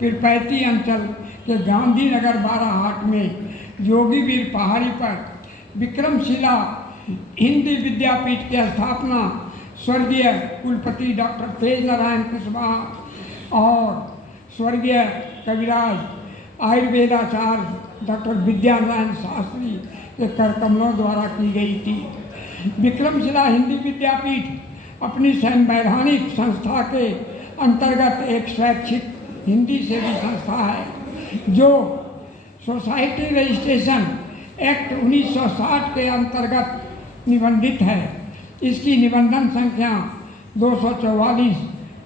पीरपैती अंचल के गांधीनगर बाराहाट में जोगीवीर पहाड़ी पर विक्रमशिला हिंदी विद्यापीठ की स्थापना स्वर्गीय कुलपति डॉक्टर तेज नारायण कुशवाहा और स्वर्गीय कविराज आयुर्वेदाचार्य डॉक्टर विद्यानारायण शास्त्री के करकमलों द्वारा की गई थी। विक्रमशिला हिंदी विद्यापीठ अपनी संवैधानिक संस्था के अंतर्गत एक स्वैच्छिक हिंदी सेवी संस्था है जो सोसाइटी रजिस्ट्रेशन एक्ट 1960 के अंतर्गत निबंधित है। इसकी निबंधन संख्या 244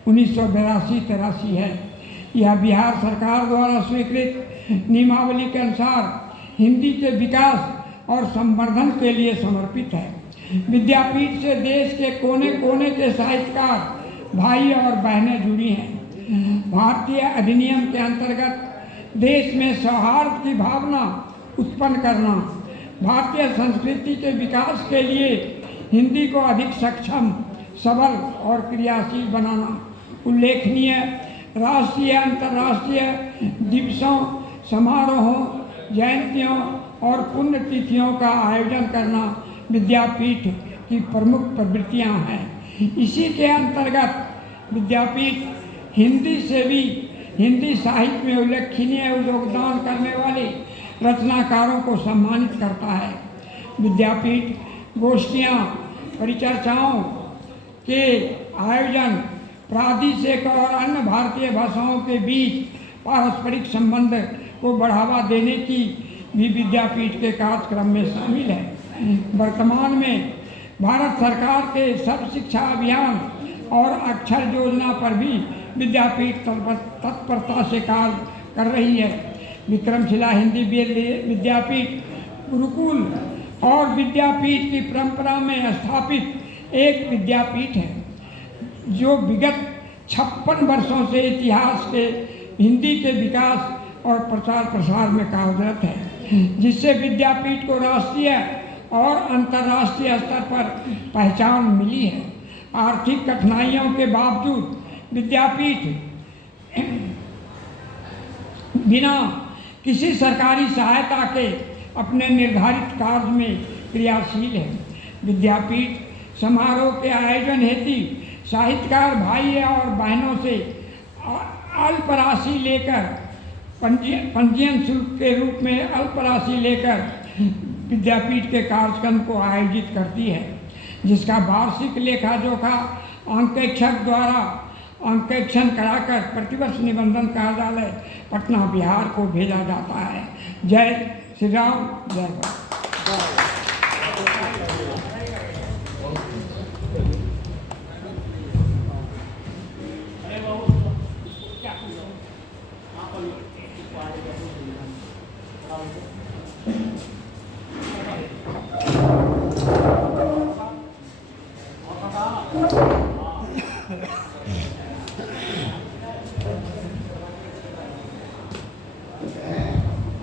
1982-83 है। यह बिहार सरकार द्वारा स्वीकृत नियमावली के अनुसार हिंदी के विकास और संवर्धन के लिए समर्पित है। विद्यापीठ से देश के कोने कोने के साहित्यकार भाई और बहनें जुड़ी हैं। भारतीय अधिनियम के अंतर्गत देश में सौहार्द की भावना उत्पन्न करना, भारतीय संस्कृति के विकास के लिए हिंदी को अधिक सक्षम, सबल और क्रियाशील बनाना, उल्लेखनीय राष्ट्रीय अंतर्राष्ट्रीय दिवसों, समारोहों, जयंतियों और पुण्यतिथियों का आयोजन करना विद्यापीठ की प्रमुख प्रवृत्तियां हैं। इसी के अंतर्गत विद्यापीठ हिंदी से भी हिंदी साहित्य में उल्लेखनीय योगदान करने वाले रचनाकारों को सम्मानित करता है। विद्यापीठ गोष्ठियाँ, परिचर्चाओं के आयोजन, प्रादेशिक और अन्य भारतीय भाषाओं के बीच पारस्परिक संबंध को बढ़ावा देने की भी विद्यापीठ के कार्यक्रम में शामिल है। वर्तमान में भारत सरकार के सर्व शिक्षा अभियान और अक्षर योजना पर भी विद्यापीठ तत्परता से कार्य कर रही है। विक्रमशिला हिंदी विद्यापीठ गुरुकुल और विद्यापीठ की परंपरा में स्थापित एक विद्यापीठ है जो विगत 56 वर्षों से इतिहास के हिंदी के विकास और प्रचार प्रसार में कार्यरत है, जिससे विद्यापीठ को राष्ट्रीय और अंतर्राष्ट्रीय स्तर पर पहचान मिली है। आर्थिक कठिनाइयों के बावजूद विद्यापीठ बिना किसी सरकारी सहायता के अपने निर्धारित कार्य में क्रियाशील है। विद्यापीठ समारोह के आयोजन हेतु साहित्यकार भाई और बहनों से अल्प राशि लेकर पंजीयन शुल्क के रूप में अल्प राशि लेकर विद्यापीठ के कार्यक्रम को आयोजित करती है, जिसका वार्षिक लेखा जोखा अंकेक्षक द्वारा अंकेक्षण कराकर प्रतिवर्ष निबंधन कार्यालय पटना बिहार को भेजा जाता है। जय श्री राम, जय भारत।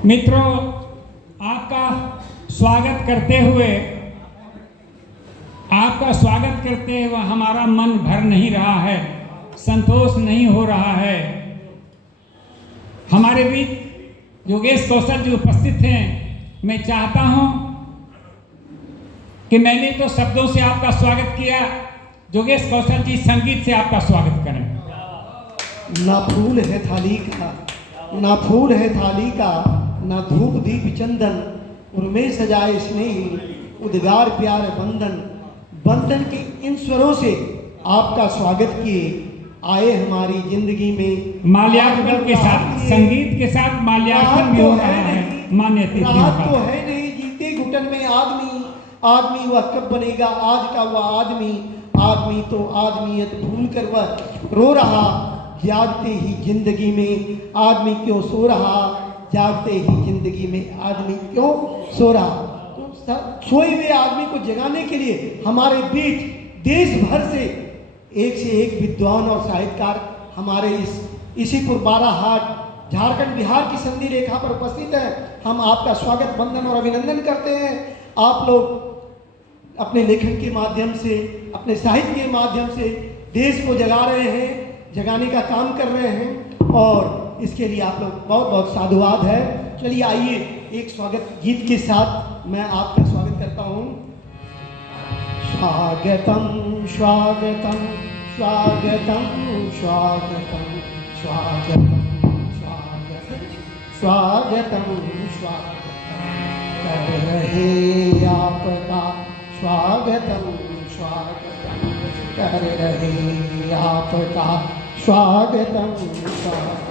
मित्रों, आपका स्वागत करते हुए हमारा मन भर नहीं रहा है, संतोष नहीं हो रहा है। हमारे बीच योगेश कौशल जी उपस्थित हैं। मैं चाहता हूं कि मैंने तो शब्दों से आपका स्वागत किया, योगेश कौशल जी संगीत से आपका स्वागत करें। ना फूल है थाली का, ना फूल है थाली का, ना धूप दीप चंदन, उर्मे सजाए स्नेही उद्गार प्यार बंधन। बंधन के इन स्वरों से आपका स्वागत किए आए हमारी जिंदगी में। माल्यार्पण के साथ, संगीत के साथ माल्यार्पण भी हो रहा है। मान्य राहत तो है नहीं, जीते घुटन में आदमी वह कब बनेगा आज का वह आदमी तो आदमियत भूल कर वह रो रहा। जागते ही जिंदगी में आदमी क्यों सो रहा, जागते ही जिंदगी में आदमी क्यों सो रहा। तो सोए हुए आदमी को जगाने के लिए हमारे बीच देश भर से एक विद्वान और साहित्यकार हमारे इसीपुर बाराहाट झारखंड बिहार की संधि रेखा पर उपस्थित है। हम आपका स्वागत, वंदन और अभिनंदन करते हैं। आप लोग अपने लेखन के माध्यम से, अपने साहित्य के माध्यम से देश को जगा रहे हैं, जगाने का काम कर रहे हैं और इसके लिए आप लोग बहुत बहुत साधुवाद है। चलिए आइए एक स्वागत गीत के साथ मैं आपका स्वागत करता हूँ। स्वागतम स्वागतम स्वागतम स्वागतम स्वागतम स्वागतम स्वागतम स्वागतम कर रहे आपका स्वागतम स्वागतम कर रहे आपका स्वागतम स्वागतम।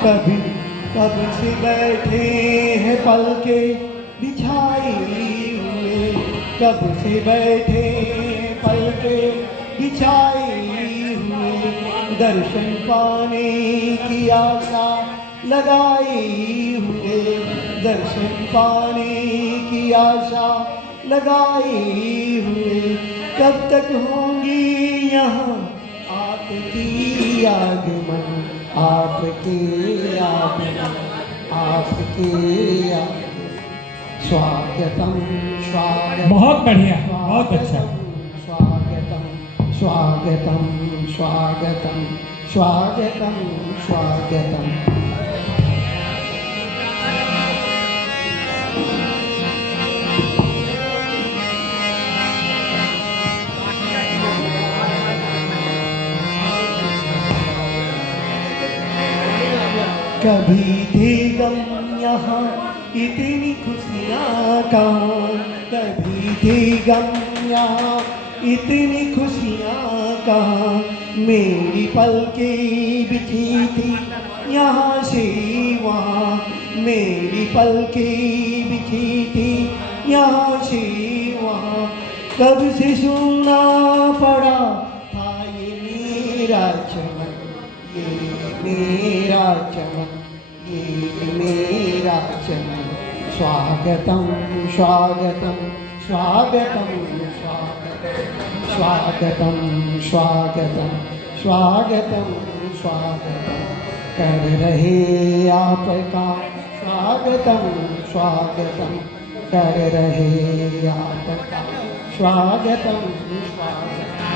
कभी कब से बैठे हैं पल के बिछाए हुए, कब से बैठे हैं पल के बिछाए हुए, दर्शन पाने की आशा लगाए हुए, दर्शन पाने की आशा लगाए हुए, कब तक होंगी यहाँ आपकी आगमन, आपके आगमन, आपके आगमन। स्वागतम स्वागतम बहुत बढ़िया, बहुत अच्छा। स्वागतम स्वागतम स्वागतम स्वागतम स्वागतम। कभी थी गम यहाँ इतनी खुशियाँ कहाँ, कभी थी गम यहाँ इतनी खुशियाँ कहाँ, मेरी पलकें बिछी थी यहाँ से वहाँ, मेरी पलकें बिछी थी यहाँ से वहाँ, कब से सुनना पड़ा था ये मेरा चमन, ये मेरा चमन, ये मेरा चमन। स्वागतम स्वागतम स्वागतम स्वागतम स्वागतम स्वागतम स्वागतम कर रहे आपका स्वागतम स्वागतम कर रहे आपका स्वागतम स्वागतम।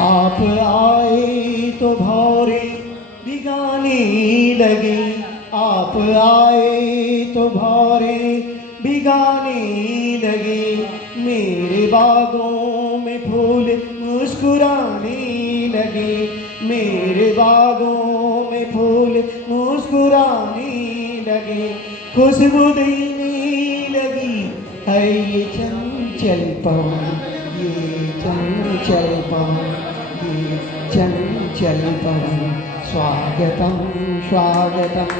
आप आए तो भौरे भिगाने लगे, आप आए तो भौरे भिगाने लगे, मेरे बागों में फूल मुस्कुराने लगे, मेरे बागों में फूल मुस्कुराने लगे, खुशबू देने लगी है ये चंचल पवन, ये चंचल पवन, ये चंचल पवन। स्वागतम स्वागतम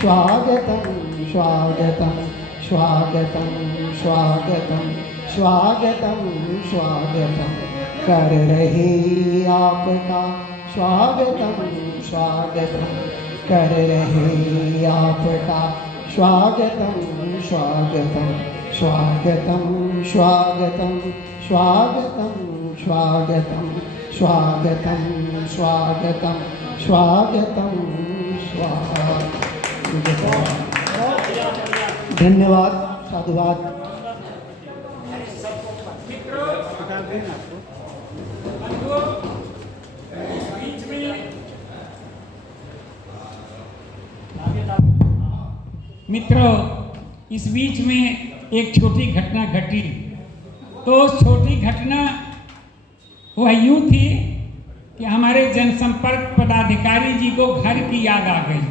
स्वागतम स्वागतम स्वागतम स्वागतम स्वागतम स्वागतम कर रहे आपका स्वागतम स्वागतम कर रहे आपका स्वागतम स्वागतम स्वागतम स्वागतम स्वागतम स्वागतम स्वागतम स्वागतम स्वागतम स्वागतम। धन्यवाद, साधुवाद। मित्रों, इस बीच में एक छोटी घटना घटी। तो उस छोटी घटना वह यूं थी कि हमारे जनसंपर्क पदाधिकारी जी को घर की याद आ गई।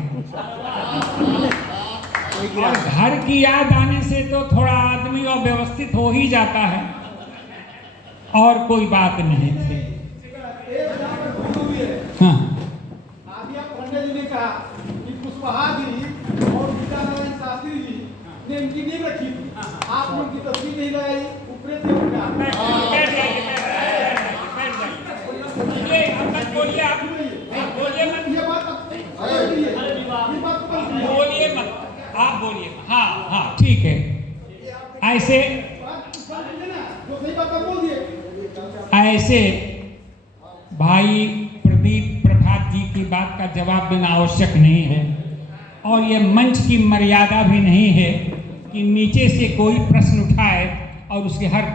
और घर की याद आने से तो थोड़ा आदमी अव्यवस्थित हो ही जाता है, और कोई बात नहीं थी। हाँ, आदि पंडित जी ने कहा कि कुशवाहा जी और गीतानारायण शास्त्री जी ने इनकी नींव रखी थी, आप उनकी तस्वीर नहीं लगाई, ऊपरे थे उनका। बोलिए, आप बोलिए, आप बोलिए मत। ये बात ऐसे जो सही बात आप बोल दिए। ऐसे भाई प्रदीप प्रभात जी की बात का जवाब देना आवश्यक नहीं है, और ये मंच की मर्यादा भी नहीं है कि नीचे से कोई प्रश्न उठाए और उसके हर